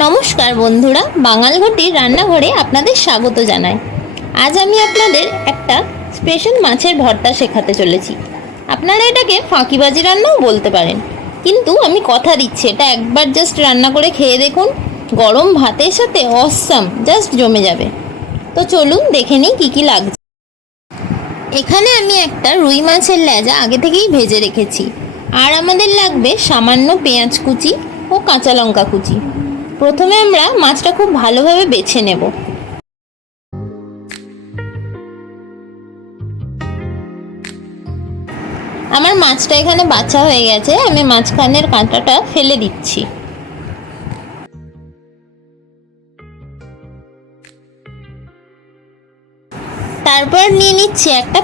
নমস্কার বন্ধুরা, বাঙাল ঘটির রান্নাঘরে আপনাদের স্বাগত জানাই। আজ আমি আপনাদের একটা স্পেশাল মাছের ভর্তা শেখাতে চলেছি। আপনারা এটাকে ফাঁকিবাজি রান্নাও বলতে পারেন, কিন্তু আমি কথা দিচ্ছি এটা একবার জাস্ট রান্না করে খেয়ে দেখুন, গরম ভাতের সাথে অসাম জাস্ট জমে যাবে। তো চলুন দেখে নিই কী কী লাগছে। এখানে আমি একটা রুই মাছের লেজা আগে থেকেই ভেজে রেখেছি, আর আমাদের লাগবে সামান্য পেঁয়াজ কুচি ও কাঁচা লঙ্কা কুচি। প্রথমে আমরা মাছটা খুব ভালোভাবে বেছে নেব। আমার মাছটা এখানে বাছা হয়ে গেছে, আমি মাঝখানের কাঁটাটা ফেলে দিচ্ছি। তারপর নিয়ে নিচ্ছি একটা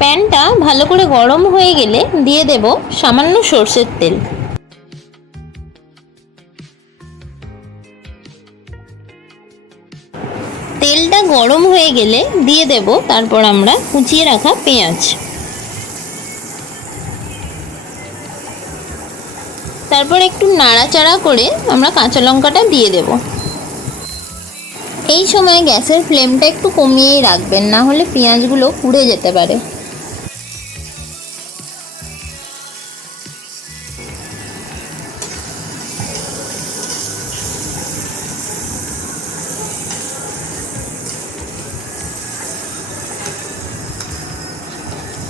প্যানটা ভালো করে গরম হয়ে গেলে দিয়ে দেব সামান্য সর্ষের তেল। তেলটা গরম হয়ে গেলে দিয়ে দেব তারপর আমরা কুচিয়ে রাখা পেঁয়াজ। তারপর একটু নাড়াচাড়া করে আমরা কাঁচা লঙ্কাটা দিয়ে দেব। এই সময় গ্যাসের ফ্লেমটা একটু কমিয়েই রাখবেন, না হলে পেঁয়াজগুলো পুড়ে যেতে পারে।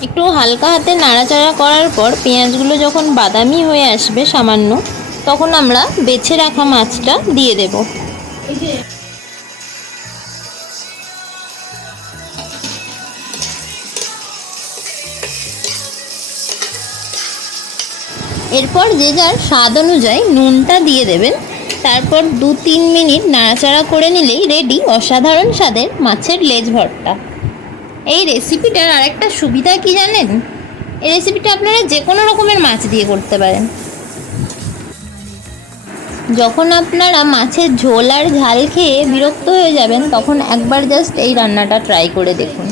একটু হালকা হাতে নাড়াচাড়া করার পর পেঁয়াজগুলো যখন বাদামি হয়ে আসবে সামান্য, তখন আমরা বেছে রাখা মাছটা দিয়ে দেব। এরপর যে যার স্বাদ অনুযায়ী নুনটা দিয়ে দেবেন। তারপর 2-3 মিনিট নাড়াচাড়া করে নিলেই রেডি অসাধারণ স্বাদের মাছের লেজ ভর্তা। এই রেসিপিটার আরেকটা সুবিধা কি জানেন? এই রেসিপিটা আপনারা যে কোনো রকমের মাছ দিয়ে করতে পারেন। যখন আপনারা মাছের ঝোল আর ঝাল খেয়ে বিরক্ত হয়ে যাবেন, তখন একবার জাস্ট এই রান্নাটা ট্রাই করে দেখুন।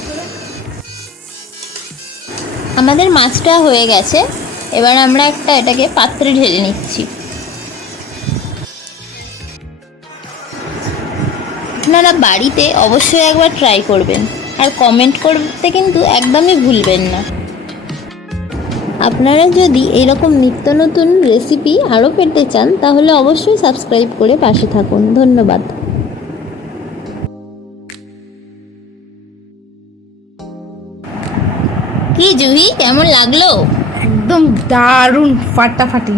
আমাদের মাছটা হয়ে গেছে, এবার আমরা এটাকে পাত্রে ঢেলে নিচ্ছি। আপনারা বাড়িতে অবশ্যই একবার ট্রাই করবেন, আর কমেন্ট করতে কিন্তু একদমই ভুলবেন না। আপনারা যদি এরকম নিত্য নতুন রেসিপি আরও পেতে চান, তাহলে অবশ্যই সাবস্ক্রাইব করে পাশে থাকুন। ধন্যবাদ। কি জুহি, কেমন লাগলো? একদম দারুণ ফাটাফাটি।